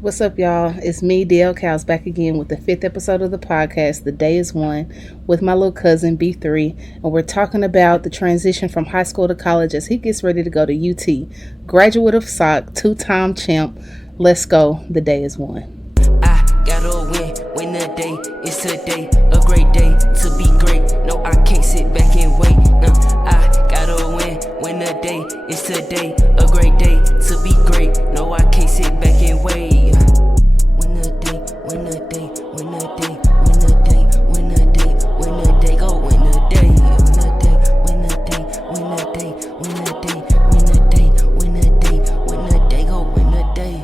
What's up, y'all? It's me, DL Cows, back again with the fifth episode of the podcast, The Day is One, with my little cousin, B3, and we're talking about the transition from high school to college as he gets ready to go to UT. Graduate of SOC, two-time champ. Let's go. The Day is One. I gotta win the day. It's today, a great day to be great. No, I can't sit back and wait. I gotta win the day. It's today, a great day to be great. No, I can't sit back and wait. Win the day, win the day, win the day, win the day, win the day, win the day, go win the day, win the day, win the day, win the day, win the day, win the day, win the day, win the day, go win the day.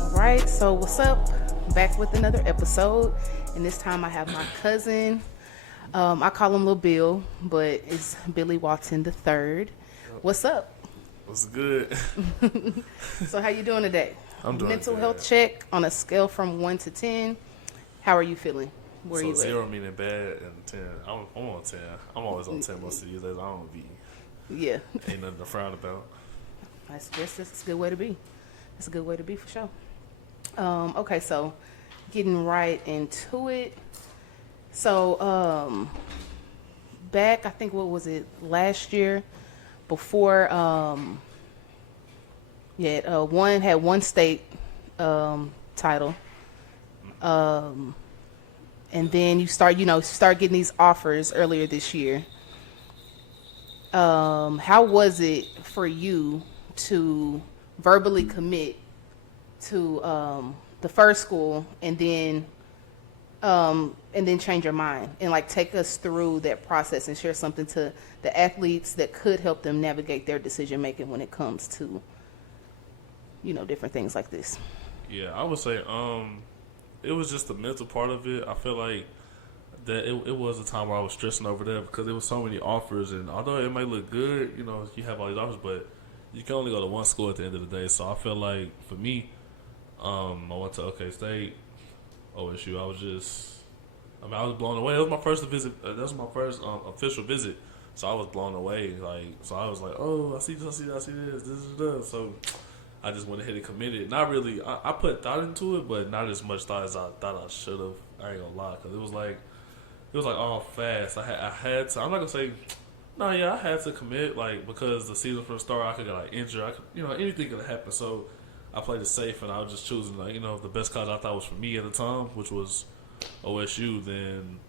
All right, so what's up? Back with another episode, and this time I have my cousin. I call him Lil Bill, but it's Billy Watson the third. What's up? What's good? So how you doing today? I'm doing Mental good. health check on a scale from 1 to 10. How are you feeling? Where So you at? 0 meaning bad and 10. I'm on 10. I'm always on 10 most of these days. I don't be. Yeah, Ain't nothing to frown about. I guess that's a good way to be. That's a good way to be for sure. Okay, so getting right into it. So back, I think, what was it, last year, before one had one state title, and then you start getting these offers earlier this year. How was it for you to verbally commit to the first school and then change your mind, and like take us through that process and share something to the athletes that could help them navigate their decision making when it comes to different things like this? Yeah, I would say it was just the mental part of it. I feel like that it was a time where I was stressing over that because there was so many offers, and although it might look good, you have all these offers, but you can only go to one school at the end of the day. So I feel like for me, I went to OK State, OSU. I was blown away. It was my first visit. That was my first official visit. So I was blown away. So I was like, oh, I see this. So I just went ahead and committed. Not really. I put thought into it, but not as much thought as I thought I should have. I ain't gonna lie, because it was like all fast. I had to. I'm not gonna say. No, yeah, I had to commit, because the season from the start, I could get injured. I could, anything could happen. So I played it safe, and I was just choosing, the best college I thought was for me at the time, which was OSU. Then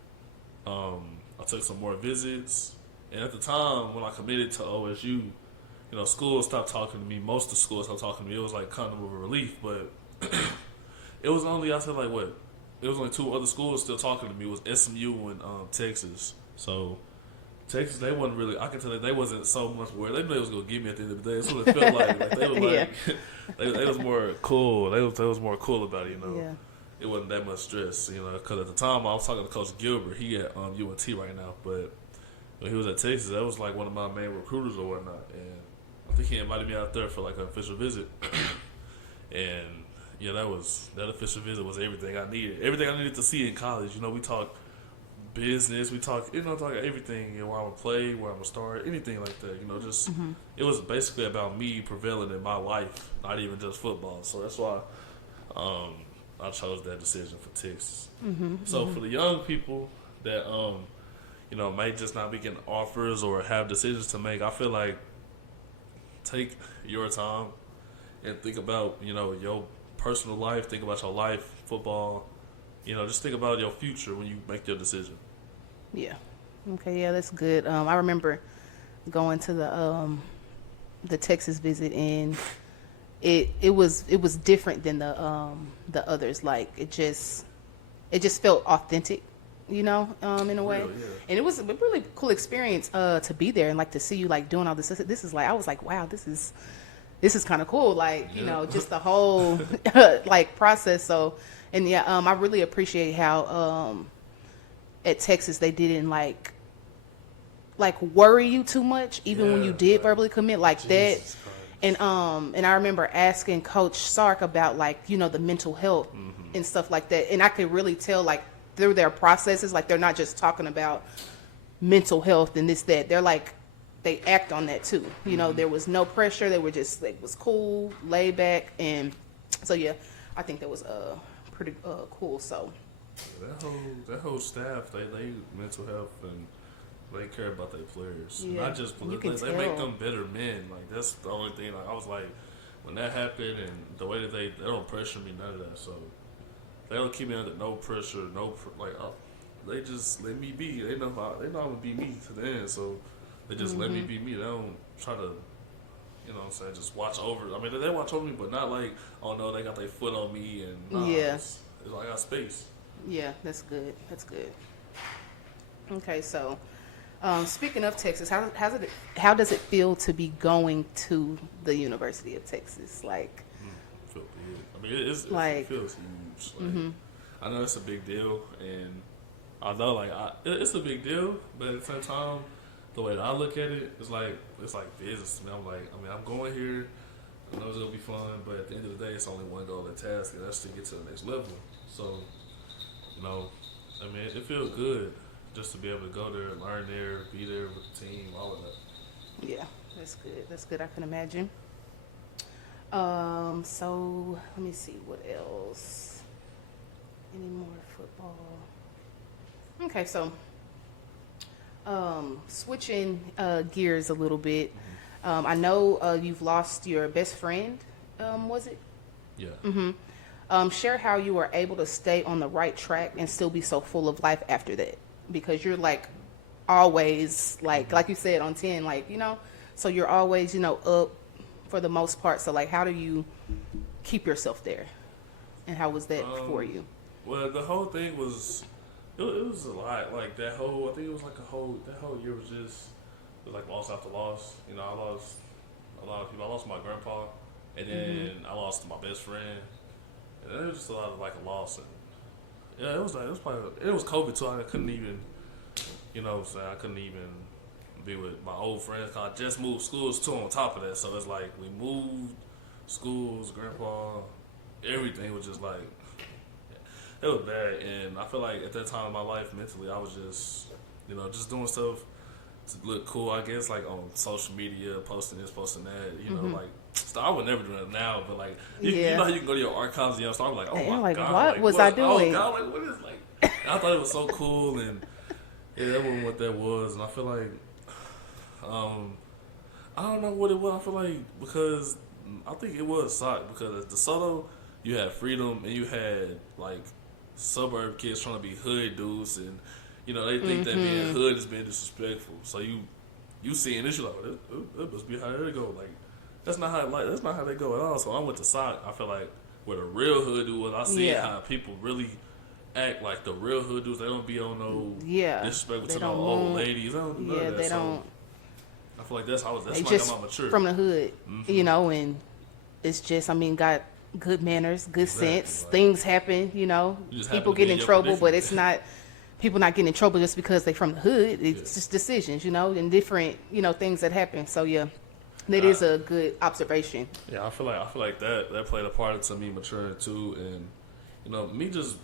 I took some more visits, and at the time when I committed to OSU, schools stopped talking to me. Most of the schools stopped talking to me. It was kind of a relief, but it was only, I said, it was only two other schools still talking to me. It was SMU and Texas. So Texas, they wasn't really, I can tell they wasn't so much worried. They knew they was going to give me at the end of the day. That's what it felt like. They was Yeah. they was more cool. They was more cool about it, Yeah. It wasn't that much stress, because at the time I was talking to Coach Gilbert. He at UNT right now, but when he was at Texas, that was one of my main recruiters or whatnot, and I think he invited me out there for an official visit. And yeah, that official visit was everything I needed. Everything I needed to see in college. We talk business, we talk everything, where I'm gonna play, where I'm gonna start, anything like that. It was basically about me prevailing in my life, not even just football. So that's why I chose that decision for Texas. So for the young people that might just not be getting offers or have decisions to make, I feel like take your time and think about your personal life, think about your life, football, just think about your future when you make your decision. Yeah. Okay. Yeah, that's good. I remember going to the Texas visit, and it was different than the others. Like it just felt authentic, in a way. Real, yeah. And it was a really cool experience to be there and to see you doing all this. This is I was like, wow, this is kind of cool. Just the whole process. So, and yeah, I really appreciate how at Texas they didn't worry you too much, even when you did verbally commit like that. Jesus Christ. And I remember asking Coach Sark about the mental health and stuff like that, and I could really tell through their processes, they're not just talking about mental health and this that. They're they act on that too. You know, there was no pressure. They were just like was cool, laid back, and so yeah, I think that was pretty cool. So that whole staff, they mental health and they care about their players. Yeah, Not just they make them better men. Like that's the only thing. Like I was like, when that happened and the way that they don't pressure me, none of that. So they don't keep me under no pressure, they just let me be. They know I'm gonna be me to the end. So they just let me be me. They don't try to, you know what I'm saying, just watch over. I mean, they watch over me, but not like, oh no, they got their foot on me and it's like I got space. Yeah, that's good. That's good. Okay, so speaking of Texas, how does it feel to be going to the University of Texas? Like, Feel big. I mean, it feels huge. Like, I know it's a big deal, and I know it's a big deal, but at the same time, the way that I look at it, it's like business. I mean, I'm going here. I know it's gonna be fun, but at the end of the day, it's only one goal and task, and that's to get to the next level. So, you know, I mean, it feels good just to be able to go there, learn there, be there with the team, all of that. yeah, that's good. That's good. I can imagine. So let me see what else. Any more football? Okay, so switching gears a little bit. I know you've lost your best friend. Was it? Yeah. Share how you were able to stay on the right track and still be so full of life after that, because you're like always like you said on 10, like, you know, so you're always, you know, up for the most part. So like, how do you keep yourself there, and how was that for you? Well, the whole thing was it was a lot. Like that whole, I think it was like that whole year was just, it was like loss after loss. You know, I lost a lot of people. I lost my grandpa, and then I lost my best friend. And it was just a lot of like a loss. And yeah, it was COVID too. I couldn't even, you know what I'm saying, I couldn't even be with my old friends, cause I just moved schools too on top of that. So it's like we moved schools, grandpa, everything was just like, it was bad. And I feel like at that time in my life mentally, I was just, you know, just doing stuff to look cool, I guess, like on social media, posting this, posting that, you know, like, so I would never do that now, but like, you know how you can go to your archives and start like, oh my God. What was I doing? Oh God, like, what is, like, I thought it was so cool, and yeah, that wasn't what that was. And I feel like, I don't know what it was. I feel like, because I think it was SOC, because at DeSoto, you had freedom, and you had like suburb kids trying to be hood dudes, and you know, they think that being hood is being disrespectful. So you see this, you're like, well, that must be how they go. Like, that's not how they go at all. So I went to SOC. I feel like where the real hood dude was, I see how people really act like the real hood dudes. They don't be on no disrespectful to no old ladies. They don't do none of that. They don't. I feel like that's why I got mature. From the hood, you know, and it's just, I mean, got good manners, good sense. Right. Things happen, you know. People get in trouble, but it's not. People not getting in trouble just because they from the hood. It's just decisions, you know, and different, you know, things that happen. So yeah, that is a good observation. Yeah, I feel like that played a part into me maturing too, and you know, me just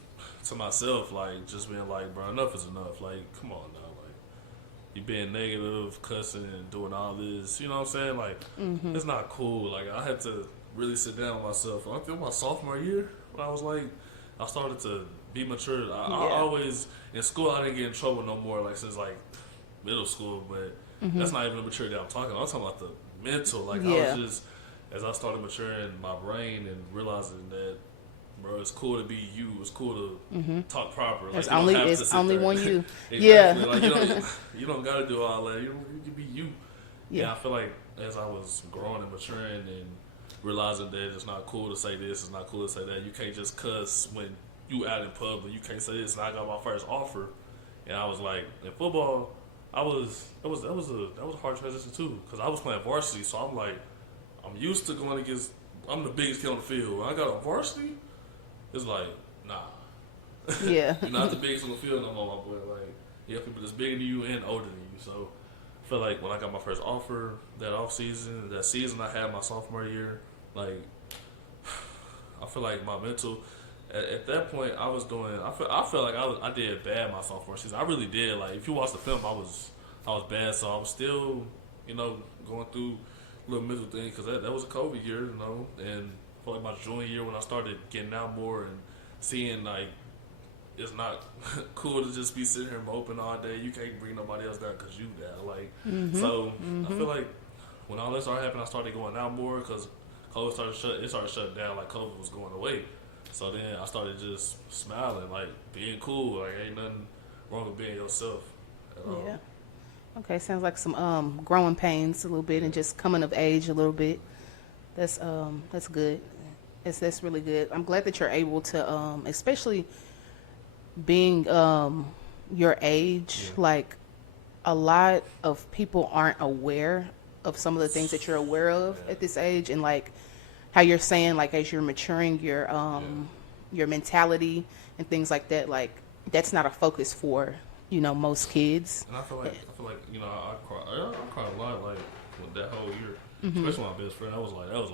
to myself, like just being like, bro, enough is enough. Like, come on now, like you being negative, cussing, and doing all this. You know what I'm saying? Like, it's not cool. Like, I had to really sit down with myself. I think my sophomore year, when I was like, I started to be mature. I always, in school, I didn't get in trouble no more, like, since, like, middle school, but that's not even the maturity I'm talking about the mental. Like, I was just, as I started maturing my brain and realizing that, bro, it's cool to be you. It's cool to talk proper. Like, it's only one you. Exactly. Yeah. Like, you don't got to do all that. You can be you. Yeah. And I feel like as I was growing and maturing and realizing that it's not cool to say this, it's not cool to say that. You can't just cuss when you out in public. You can't say this. And I got my first offer, and I was like, in football, that was a hard transition too, because I was playing varsity. So I'm like, I'm used to going against. I'm the biggest kid on the field. When I got on varsity, it's like, nah. Yeah. You're not the biggest on the field no more, my boy. Like, you have people that's bigger than you and older than you. So I feel like when I got my first offer that season I had my sophomore year, like, I feel like my mental at that point I was doing. I felt like I did bad my sophomore season. I really did. Like, if you watch the film, I was bad. So I was still going through little mental things because that was a COVID year, and for like my junior year when I started getting out more and seeing like it's not cool to just be sitting here moping all day. You can't bring nobody else down because you down. Like, so I feel like when all that started happening, I started going out more because COVID started shutting down. Like COVID was going away. So then I started just smiling, like being cool. Like ain't nothing wrong with being yourself at all. Yeah. Okay, sounds like some growing pains a little bit and just coming of age a little bit. That's good. That's really good. I'm glad that you're able to, especially being your age. Like a lot of people aren't aware of some of the things that you're aware of at this age, and like how you're saying, like as you're maturing, your mentality and things like that. Like that's not a focus for most kids. And I feel like I cried a lot like with that whole year, especially my best friend. That was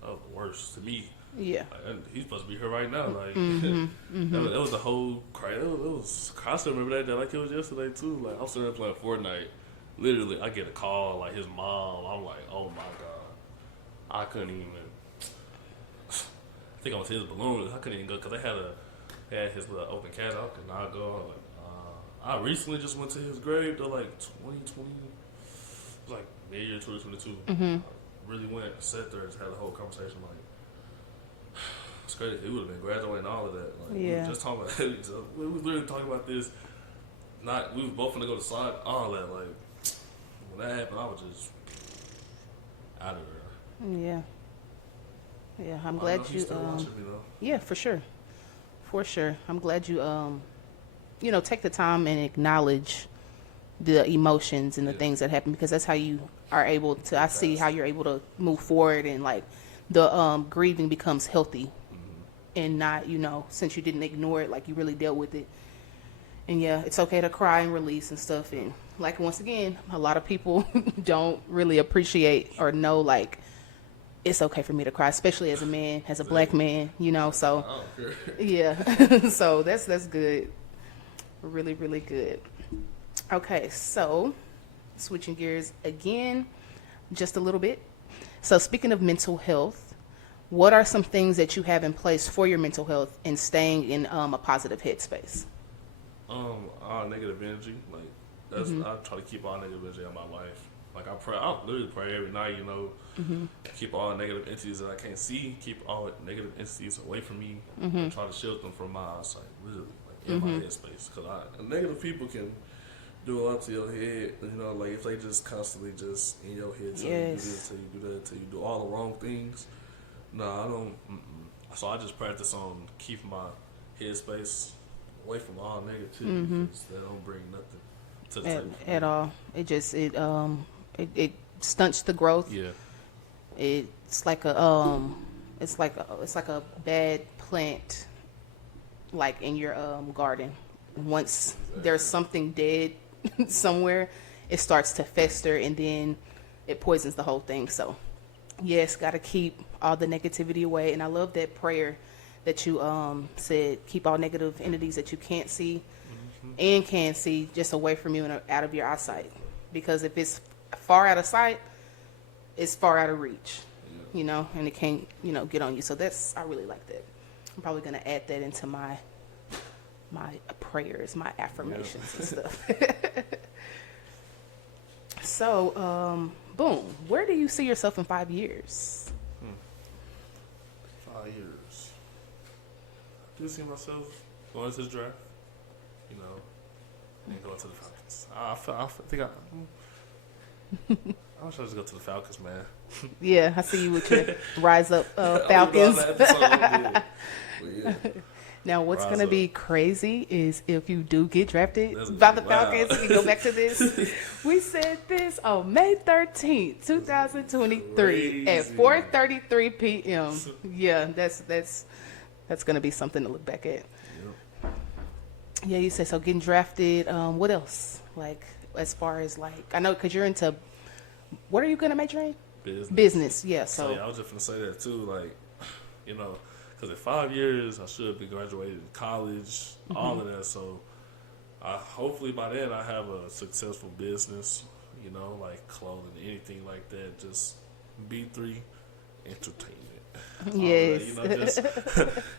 the worst to me. Yeah, like, he's supposed to be here right now. Like that was the whole cry. It was I still remember that day like it was yesterday too. Like I'm sitting there playing Fortnite. Literally, I get a call like his mom. I'm like, oh my god, I couldn't even. I think I was his balloon. I couldn't even go because they had his little open cash. I could not go. Like, I recently just went to his grave. They're like 2020, like mid-year 2022. I really went, sat there, just had a whole conversation. Like, it's crazy. It would have been graduating all of that. Like, we were just talking about we was literally talking about this. We was both gonna go to side, all that. Like, when that happened, I was just out of there. Yeah. Yeah, I'm glad you. Still watching me, though. Yeah, for sure. I'm glad you take the time and acknowledge the emotions and the things that happen, because that's how you are able to. I see how you're able to move forward, and like the grieving becomes healthy, and not since you didn't ignore it, like you really dealt with it. And yeah, it's okay to cry and release and stuff. And like once again, a lot of people don't really appreciate or know like. It's okay for me to cry, especially as a man, as a black man, so yeah. So that's good. Really, really good. Okay, so switching gears again, just a little bit. So speaking of mental health, what are some things that you have in place for your mental health and staying in a positive headspace? All negative energy. Like that's I try to keep all negative energy in my life. Like I literally pray every night, keep all negative entities that I can't see, keep all negative entities away from me, and try to shield them from my eyesight, literally, like in my headspace. Because negative people can do a lot to your head, like if they just constantly just in your head, tell you do this, tell you do that, tell you do all the wrong things. No, I don't. So I just practice on keeping my headspace away from all negativity, because they don't bring nothing to the table at all. It stunts the growth. Yeah. It's like a bad plant, like in your garden. Once there's something dead somewhere, it starts to fester, and then it poisons the whole thing. So, yes, gotta keep all the negativity away. And I love that prayer that you said. Keep all negative entities that you can't see and can see just away from you and out of your eyesight. Because if it's far out of sight, it's far out of reach, and it can't, get on you. So I really like that. I'm probably going to add that into my prayers, my affirmations and stuff. So, boom, where do you see yourself in 5 years? 5 years. I do see myself going to the draft, and going to the Falcons. I think I was trying to go to the Falcons, man. Yeah, I see you with your Rise Up Falcons. Now, what's going to be crazy is if you do get drafted by the Falcons, we go back to this. We said this on May 13th, 2023 at 4:33 p.m. Yeah, that's going to be something to look back at. Yeah, you said so. Getting drafted. What else? Like, as far as like, I know because you're into. What are you gonna major in? Business. Yeah. So yeah, I was just gonna say that too. Like, because in 5 years I should be graduated college, all of that. So, hopefully by then I have a successful business. you know, like clothing, anything like that. Just B3 Entertainment. Yes. You know, just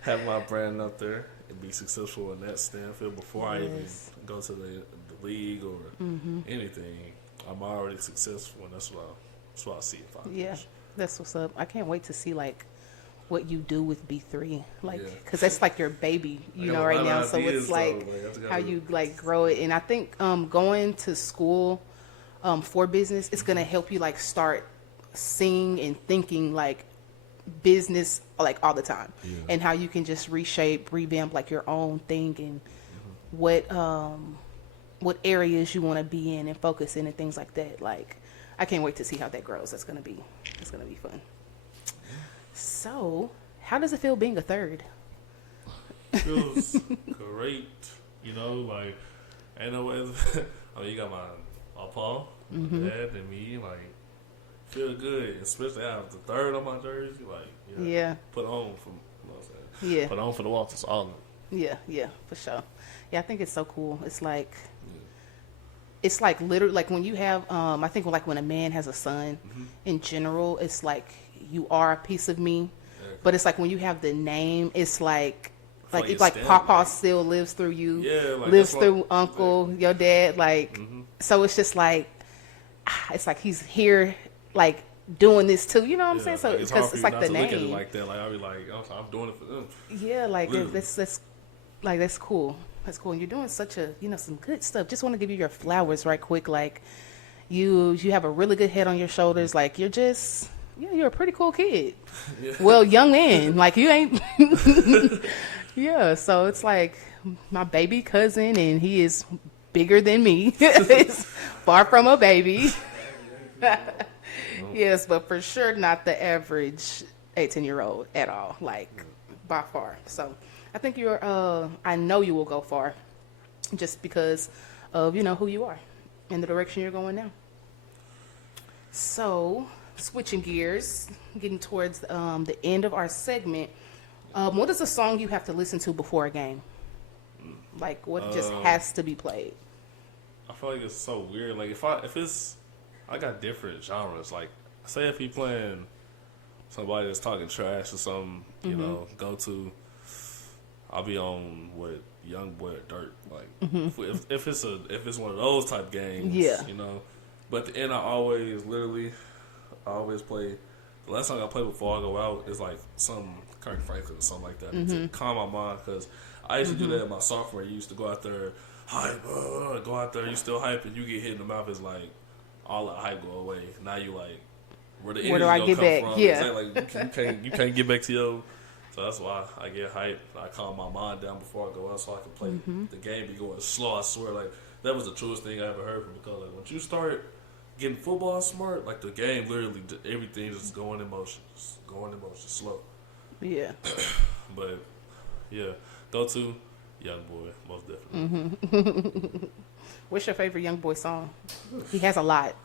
have my brand up there and be successful in that standpoint before I even go to the league or anything. I'm already successful, and that's what I see in 5 years. That's what's up. I can't wait to see like what you do with B3, like because that's like your baby, you know, right now. So it's like how you like grow it, and I think going to school for business, it's gonna help you like start seeing and thinking like business like all the time, and how you can just reshape, revamp like your own thing, and what areas you want to be in and focus in and things like that. Like I can't wait to see how that grows. It's gonna be fun. So, how does it feel being a third? Feels great, you know. Like, ain't no way. I mean, you got my pa, my dad, and me. Like, feel good, especially I have the third on my jersey. Like, put on for, you know what I'm saying? Put on for the Walters. All. Yeah, for sure. Yeah, I think it's so cool. It's like. It's like literally like when you have I think like when a man has a son in general, it's like you are a piece of me, but it's like when you have the name, it's like Papa still lives through you, like lives through Uncle, your dad, like so it's just like it's like he's here like doing this too, you know what I'm saying? So because it's like the name. Look at it like that, like I'll be like, I'm doing it for them. Yeah, like that's cool. That's cool. And you're doing such a, you know, some good stuff. Just want to give you your flowers right quick. Like you have a really good head on your shoulders. Like you're just, you're a pretty cool kid. Well, young man, like you ain't. So it's like my baby cousin, and he is bigger than me. It's far from a baby. Yes, but for sure not the average 18-year-old at all. Like by far. So. I think I know you will go far just because of, you know, who you are and the direction you're going now. So, switching gears, getting towards the end of our segment, what is a song you have to listen to before a game? Like, what just has to be played? I feel like it's so weird. Like, I got different genres. Like, say if he playing somebody that's talking trash or something, you know, go to... I'll be on with Young Boy or Dirt, like if it's one of those type games, you know. But at the end, I always play. The last song I play before I go out is like some Kirk Franklin or something like that to calm my mind, because I used to do that in my sophomore year. You used to go out there, hype, go out there, you still hype, and you get hit in the mouth. It's like all that hype go away. Now you like where the energy do I get come back? from? Yeah, like you can't get back to your. So that's why I get hyped. I calm my mind down before I go out so I can play. The game be going slow. I swear, like that was the truest thing I ever heard from, because like once you start getting football smart, like the game literally everything just going in motion, slow. Yeah. But yeah, go to Young Boy, most definitely. What's your favorite Young Boy song? He has a lot.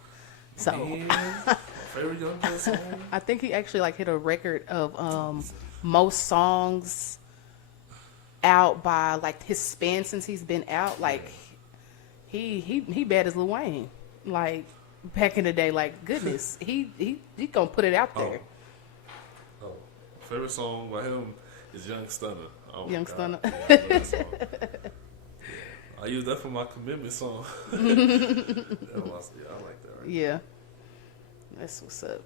So my favorite Young Boy song. I think he actually like hit a record of most songs out by like his span since he's been out. Like he bad as Lil Wayne. Like back in the day, like goodness, he gonna put it out there. Favorite song by him is Young Stunner. Oh Young Stunner. Yeah, I love that song. I use that for my commitment song. I like that. Right? Yeah, that's what's up.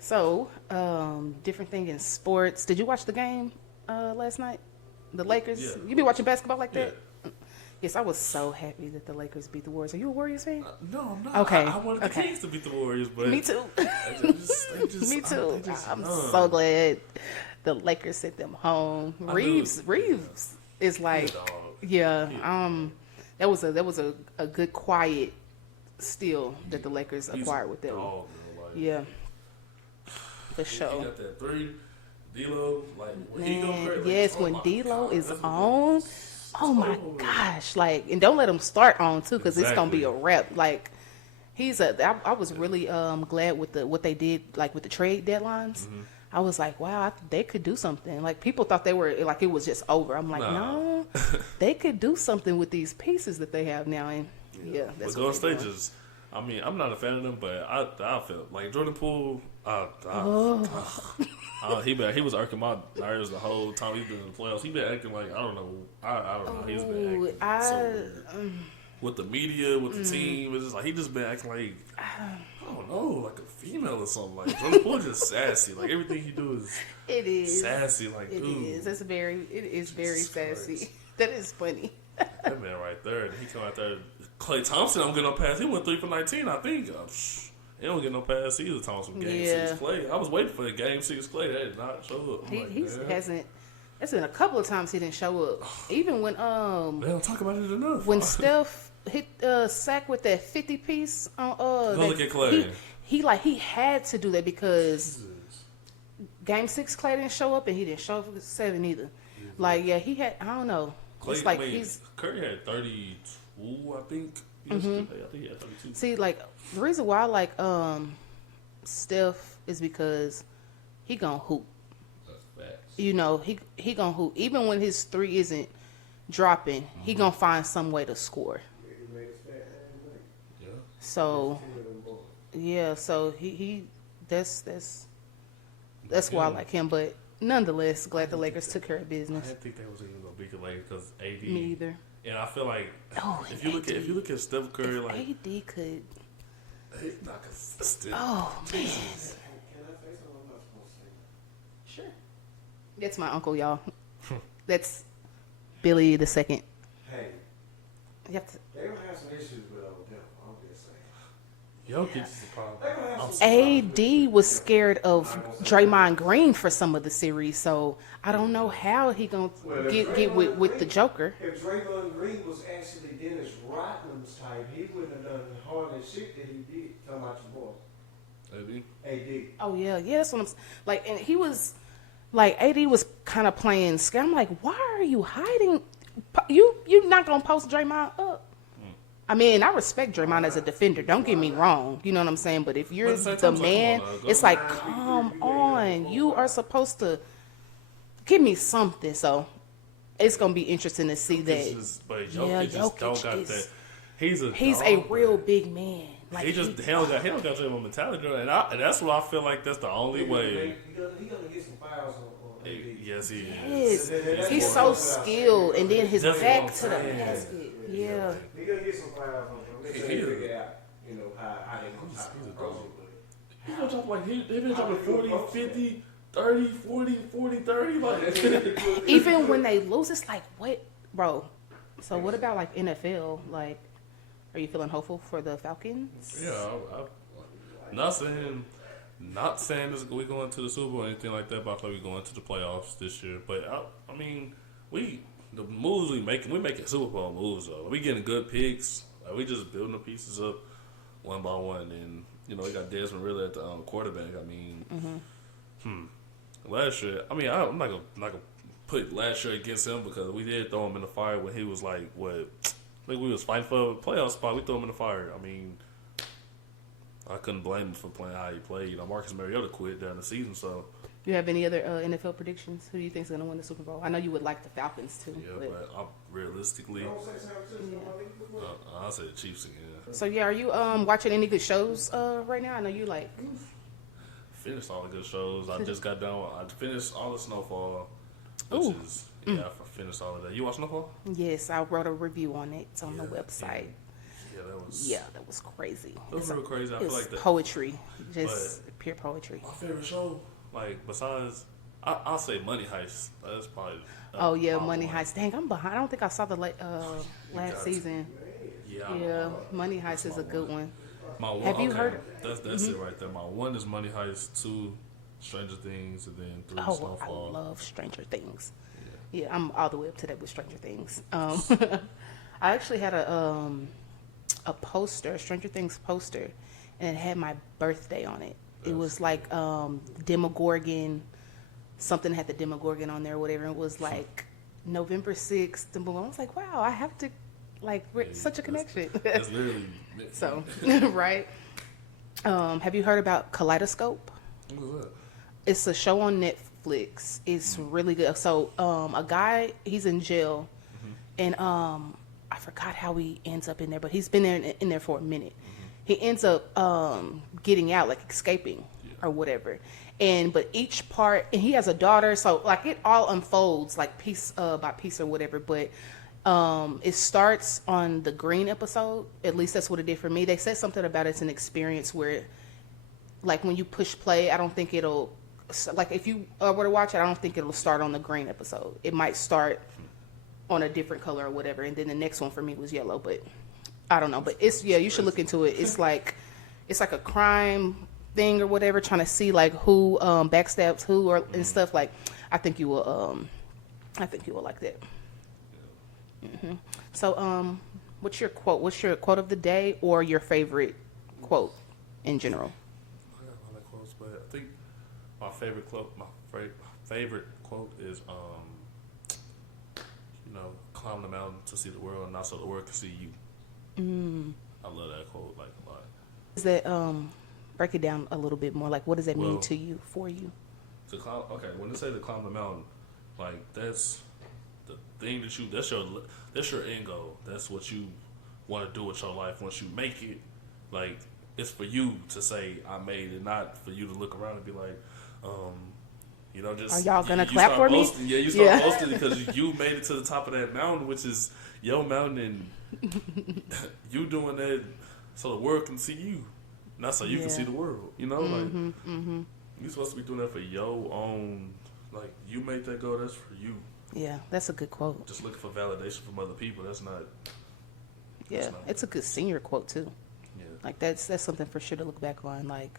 So, different thing in sports. Did you watch the game last night? The Lakers? Yeah. You be watching basketball like that? Yeah. Yes, I was so happy that the Lakers beat the Warriors. Are you a Warriors fan? No, I'm not. Okay. I wanted the Kings to beat the Warriors, but... Me too. Me too. I'm so glad the Lakers sent them home. Reeves is like... that was a good quiet steal that the Lakers acquired with them. Yeah. For sure. He got that three. D-Lo, like, when he go crazy. Yes, when D-Lo is on... Oh my gosh! Like, and don't let him start on too, because it's gonna be a wrap. Like, I was really glad with what they did, like with the trade deadlines. I was like, wow, they could do something. Like, people thought they were like it was just over. I'm like, no, they could do something with these pieces that they have now. And yeah, that's but Golden State just I mean, I'm not a fan of them, but I feel like Jordan Poole. He was irking my nerves the whole time he's been in the playoffs. He been acting like I don't know. I don't know. He's been acting so weird. With the media, with the team. It's just like he just been acting like I don't know, like a female or something. Like Jordan Poole just sassy. Like everything he do is sassy. Like it dude, is. It is very sassy. Christ. That is funny. That man right there. And he come out there. Klay Thompson, I'm getting no pass. He went 3 for 19, I think. He don't get no pass either. Thompson game 6 Klay. I was waiting for the game 6 Klay. That did not show up. He hasn't. It's been a couple of times he didn't show up. Even when they don't talk about it enough. When Steph hit sack with that 50 piece on go look at Klay. He had to do that because game 6 Klay didn't show up and he didn't show up for 7 either. Like he had. I don't know. Klay, it's like Curry had 32, I think. I think he had 32. See, like the reason why I like Steph is because he gonna hoop. That's facts. You know, he gonna hoop. Even when his 3 isn't dropping, he gonna find some way to score. Yeah. So so he that's why I like him. But nonetheless, glad the Lakers took care of business. I didn't think they was even gonna beat the Lakers because AD. Me either. And I feel like if you look at Steph Curry, like AD could. He's not consistent. Oh man. Can I say something I'm not supposed to say? Sure. That's my uncle, y'all. That's Billy the second. Hey, You have to, they gonna have some issues with old them. I'm just saying. Jokic is the problem. They gonna have some AD was scared of Draymond Green for some of the series, so I don't know how he gonna get with the Joker. If Draymond Green was actually Dennis Rodman's type, he wouldn't have done the hardest shit that he did. Talking about your boy. AD. Oh yeah, that's what I'm like. And he was like, AD was kind of playing scared. I'm like, why are you hiding? You not gonna post Draymond up? I mean, I respect Draymond as a defender. Don't get me wrong. You know what I'm saying? But if you're the man, it's like, come on. You are supposed to give me something. So it's going to be interesting to see that. But Jokic just don't got that. He's a real big man. Like he don't got Draymond mentality, and that's what I feel like. That's the only way. He gonna get some fouls on AD. Yes, he Yes. is. He's so skilled, and then his That's back what I'm to the saying. basket. Yeah. He gonna get some fouls on him. They He gonna is. figure out, how they gonna approach it. He's gonna drop like they've been dropping 40, 50, 30, 40, 40, 30. Like Even when they lose, it's like, what, bro? So what about like NFL? Like, are you feeling hopeful for the Falcons? yeah, not saying this, we going to the Super Bowl or anything like that, but I thought we going to the playoffs this year. But I mean, the moves we making Super Bowl moves though. We getting good picks. Like, we just building the pieces up one by one, and we got Desmond Ridder at the quarterback. I mean, last year, I mean, I'm not gonna put last year against him because we did throw him in the fire when he was like what. Like we was fighting for a playoff spot. We threw him in the fire. I mean, I couldn't blame him for playing how he played. Marcus Mariota quit during the season, so. Do you have any other NFL predictions? Who do you think is going to win the Super Bowl? I know you would like the Falcons too. Yeah, but realistically, I'll say the Chiefs again. So yeah, are you watching any good shows right now? I know you like. Finished all the good shows. I just got done. I finished all the Snowfall, which is I finished all of that. You watch Snowfall? Yes, I wrote a review on it. It's on the website. Yeah, that was crazy. That was real crazy. I feel like that poetry, just pure poetry. My favorite show, like besides, I'll say Money Heist. That's probably. Money Heist. Dang, I'm behind. I don't think I saw the last season. Yeah, Money Heist is a good one. Have you heard? That's it right there. My 1 is Money Heist, 2 Stranger Things, and then 3 Oh, Snowfall. I love Stranger Things. Yeah, I'm all the way up to that with Stranger Things. I actually had a poster, a Stranger Things poster, and it had my birthday on it. It was like Demogorgon, something had the Demogorgon on there or whatever. It was like November 6th. I was like, wow, I have to, such a connection. That's literally so, right? Have you heard about Kaleidoscope? What was that? It's a show on Netflix. It's really good. So, a guy, he's in jail, and I forgot how he ends up in there, but he's been in there for a minute. he ends up getting out, like escaping or whatever. And but each part, and he has a daughter, so like it all unfolds like piece by piece or whatever. But it starts on the green episode. At least that's what it did for me. They said something about it's an experience where, like when you push play, I don't think it'll, like if you were to watch it, I don't think it'll start on the green episode. It might start on a different color or whatever, and then the next one for me was yellow. But I don't know. But it's you should look into it. It's like a crime thing or whatever, trying to see like who backstabs who or and stuff. Like I think you will like that. So what's your quote of the day or your favorite quote in general? I got a lot of quotes, but I think my favorite quote is climb the mountain to see the world and not so the world can see you. I love that quote like a lot. Is that break it down a little bit more, like what does that mean to you, for you? To climb, okay, when they say to climb the mountain, like that's the thing that's your end goal. That's what you want to do with your life. Once you make it, like it's for you to say I made it, not for you to look around and be like, just are y'all gonna clap for boasting. me? Yeah, you start boasting because you made it to the top of that mountain, which is your mountain, and you doing that so the world can see you, not so you can see the world. You're supposed to be doing that for your own. Like you made that goal, that's for you. Yeah, that's a good quote. Just looking for validation from other people, that's not. Yeah, it's a good senior quote too. Yeah, like that's something for sure to look back on. Like,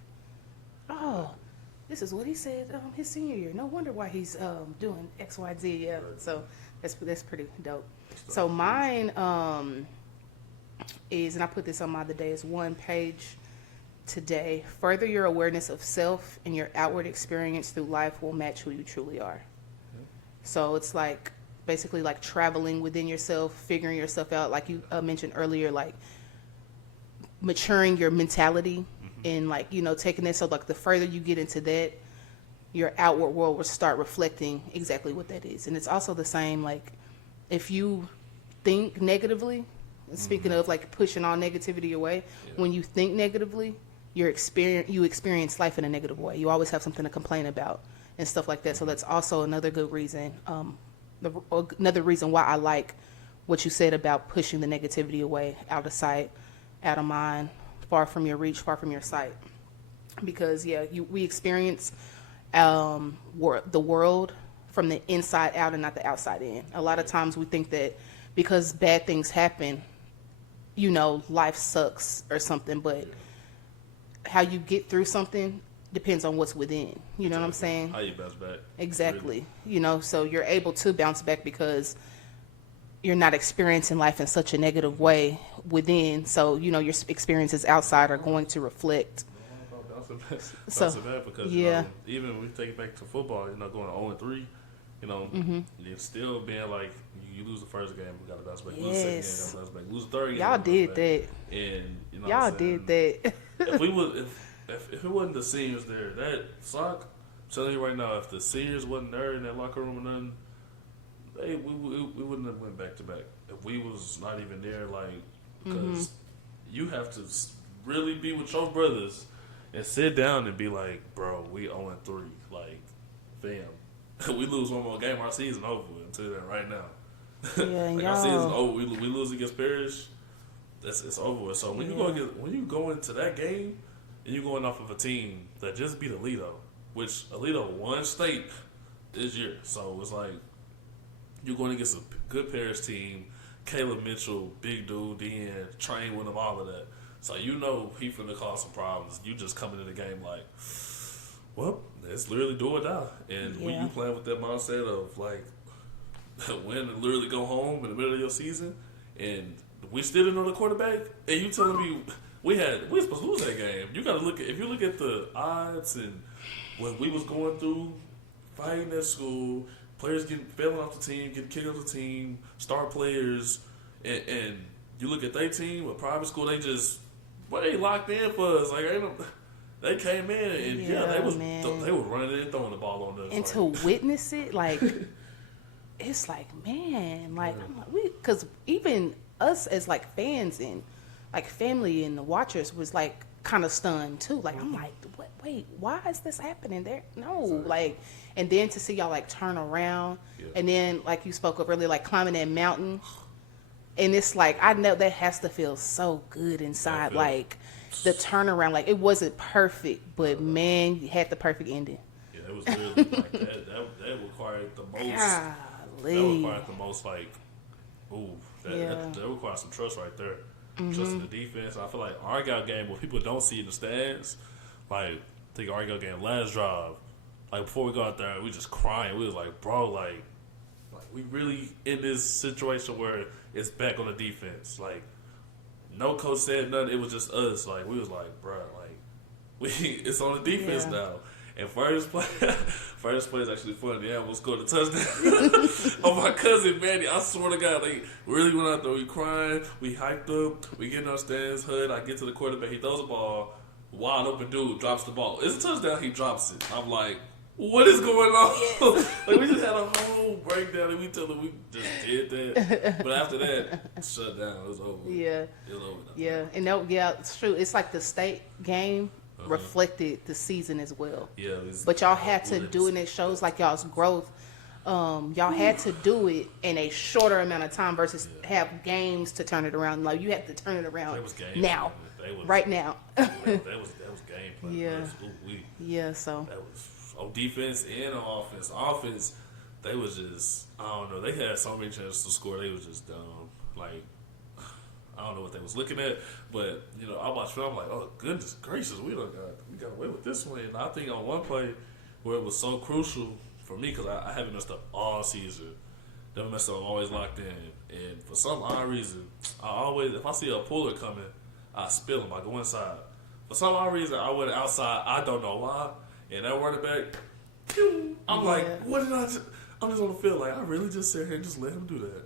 oh, this is what he said his senior year. No wonder why he's doing X, Y, Z. Yeah, right. So that's pretty dope. So mine is, and I put this on my The Day is One page today. Further your awareness of self and your outward experience through life will match who you truly are. So it's like basically like traveling within yourself, figuring yourself out, like you mentioned earlier, like maturing your mentality and like, taking it. So like the further you get into that, your outward world will start reflecting exactly what that is. And it's also the same, like if you think negatively, speaking of like pushing all negativity away, when you think negatively, you experience life in a negative way. You always have something to complain about and stuff like that. So that's also another good reason, another reason why I like what you said about pushing the negativity away, out of sight, out of mind, far from your reach, far from your sight. Because we experience the world from the inside out and not the outside in. A lot of times we think that because bad things happen, life sucks or something, but how you get through something depends on what's within. You know what I'm saying? How you bounce back. Exactly. So you're able to bounce back because you're not experiencing life in such a negative way within. So, your experiences outside are going to reflect. Bouncing back because, even when we take it back to football, going 0-3, you're still being like, you lose the first game, we got to bounce back. Lose the second game, got to bounce back. Lose the third game, y'all did that. And, y'all did that. If it wasn't the seniors there, that SOC, I'm telling you right now, if the seniors wasn't there in that locker room or nothing, we wouldn't have went back to back. If we was not even there, like, because you have to really be with your brothers and sit down and be like, bro, we 0-3, like, fam, we lose one more game, our season over with. I'm telling you that right now. Yeah, like our season over. We lose against Parrish, it's over with. So when you go into that game and you're going off of a team that just beat Alito, which Alito won state this year, so it's like you're going against a good Parrish team. Caleb Mitchell, big dude, then train with him, all of that. So he finna cause some problems. You just come into the game like, well, it's literally do or die. And when you playing with that mindset of like, win and literally go home in the middle of your season, and we still didn't know the quarterback, and you telling me we're supposed to lose that game. You gotta if you look at the odds and what we was going through, fighting at school, players failing off the team, getting kicked off the team, star players, and you look at their team, a private school, they locked in for us. Like they came in and they were running in, throwing the ball on us. And to witness it, like it's like, man, like I'm like, because even us as like fans and like family and the watchers was like kind of stunned too. Like I'm like, what? Wait, why is this happening there? No, like, and then to see y'all like turn around, and then like you spoke of earlier, like climbing that mountain, and it's like I know that has to feel so good inside, like the turnaround. Like it wasn't perfect, but man, you had the perfect ending. Yeah, it was really like that required the most. Golly. That required the most, like, that requires some trust right there. Trust in the defense. I feel like Argyle game, what people don't see in the stands, like, think Argyle game last drive, like, before we go out there, we just crying. We was like, bro, like we really in this situation where it's back on the defense. Like, no coach said nothing. It was just us. Like, we was like, bro, like, it's on the defense now. And first play is actually funny. Yeah, we'll score the touchdown. Oh, my cousin Manny, I swear to God, like, really went out there. We crying, we hyped up, we get in our stands, HUD. I get to the quarterback, he throws the ball, wide open dude drops the ball. It's a touchdown, he drops it. I'm like, what is going on? Like, we just had a whole breakdown, and we told him we just did that. But after that, shut down. It was over. Yeah. It was over. Yeah, and it's true. It's like the state game reflected the season as well. Yeah, but y'all had to do it, and it shows like y'all's growth. Y'all had to do it in a shorter amount of time versus have games to turn it around. Like you had to turn it around now, right now. that was game plan. Yeah. So that was on defense and on offense. Offense, they was just, I don't know. They had so many chances to score. They was just dumb. Like, I don't know what they was looking at, but I watched film. I'm like, oh goodness gracious, we got away with this one. And I think on one play where it was so crucial for me because I haven't messed up all season. Never messed up. I'm always locked in, and for some odd reason, if I see a puller coming, I spill him. I go inside. For some odd reason, I went outside. I don't know why. And that running back, I'm like, what did I just? I'm just on the field like, I really just sit here and just let him do that.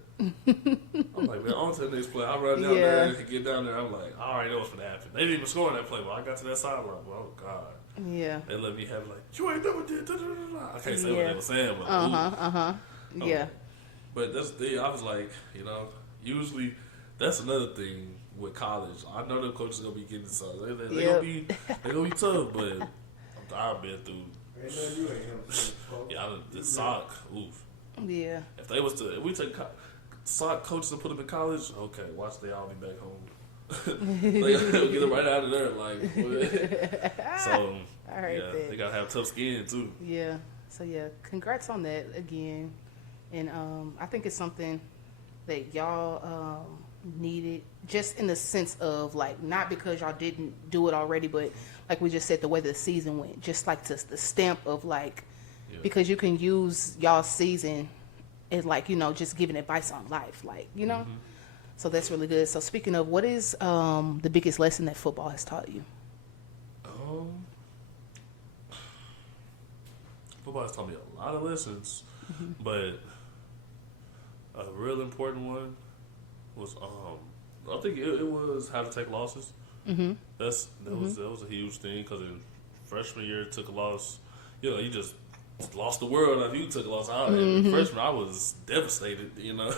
I'm like, man, on to the next play. I run down there and get down there. I'm like, I already know what's going to happen. They didn't even score on that play, but I got to that sideline. Oh, God. Yeah. They let me have it like, you ain't never did. I can't say what they were saying, but yeah. But that's the thing. I was like, usually that's another thing with college. I know the coaches are going to be getting inside. They're going to be tough, but I've been through. The SOC, oof. Yeah. If we take SOC coaches and put them in college, okay, watch they all be back home. They'll get them right out of there. Like, so, I heard that. They got to have tough skin, too. Yeah. So, congrats on that again. And I think it's something that y'all needed, just in the sense of, like, not because y'all didn't do it already, but like we just said, the way the season went, just like the stamp of, like, because you can use y'all's season as, like, just giving advice on life, like, So that's really good. So speaking of, what is the biggest lesson that football has taught you? Football has taught me a lot of lessons, but a real important one was I think it was how to take losses. That was a huge thing because in freshman year took a loss. You just lost the world if you took a loss. Freshman, I was devastated. Yeah.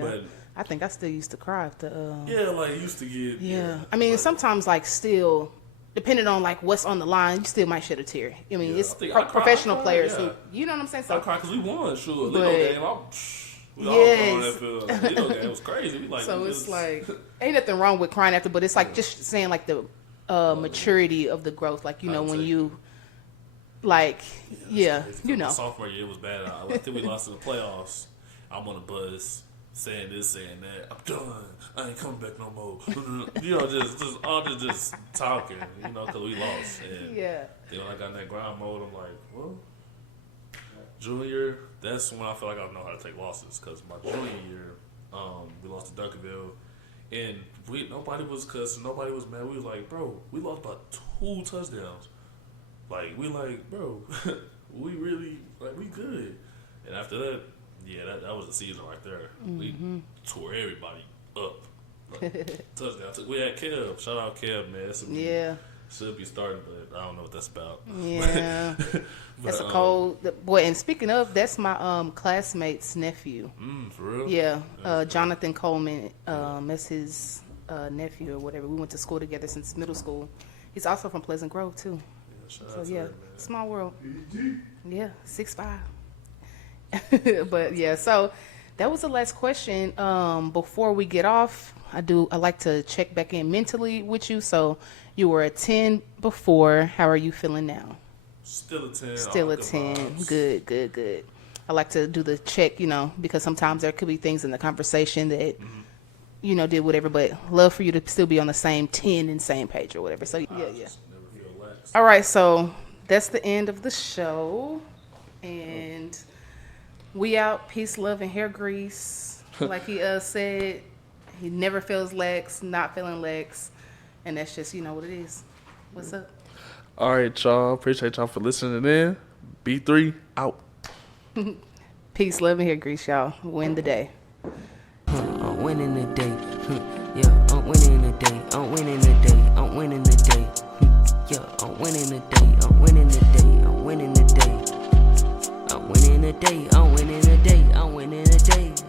But I think I still used to cry after. Used to get. Yeah. I mean, sometimes like still, depending on like what's on the line, you still might shed a tear. I mean, it's professional players who, you know what I'm saying. So I cried because we won. Sure, Lego game. We all on that field. Lego game was crazy. We so it's like ain't nothing wrong with crying after, but it's like just saying like the maturity of the growth. Like when you. Like, my sophomore year, it was bad. I think we lost in the playoffs. I'm on a bus saying this, saying that. I'm done. I ain't coming back no more. just talking, because we lost. And then when I got in that grind mode, I'm like, well, junior, that's when I feel like I know how to take losses. Because my junior year, we lost to Duncanville. And nobody was cussing. Nobody was mad. We was like, bro, we lost by 2 touchdowns. Like, we like, bro, we really, like, we good. And after that, that was the season right there. We tore everybody up. Like, touchdown. We had Kev. Shout out Kev, man. Should be starting, but I don't know what that's about. Yeah. That's a cold boy. And speaking of, that's my classmate's nephew. For real? Yeah. Jonathan Coleman. That's his nephew or whatever. We went to school together since middle school. He's also from Pleasant Grove too. So yeah, small world. Yeah, 6'5". But yeah, so that was the last question. Before we get off, I like to check back in mentally with you. So you were a 10 before. How are you feeling now? Still a 10. Still a 10. Good. I like to do the check, because sometimes there could be things in the conversation that, did whatever, but love for you to still be on the same 10 and same page or whatever. So yeah. All right, so that's the end of the show. And we out. Peace, love, and hair grease. Like he said, he never feels lax, not feeling lax. And that's just, what it is. What's up? All right, y'all. Appreciate y'all for listening in. B3 out. Peace, love, and hair grease, y'all. Win the day. I'm winning the day. Yeah, I'm winning the day. I'm winning the day. I'm winning the day. Yeah, I'm winning the day. I'm winning the day. I'm winning the day. I'm winning the day. I'm winning the day. I'm winning the day.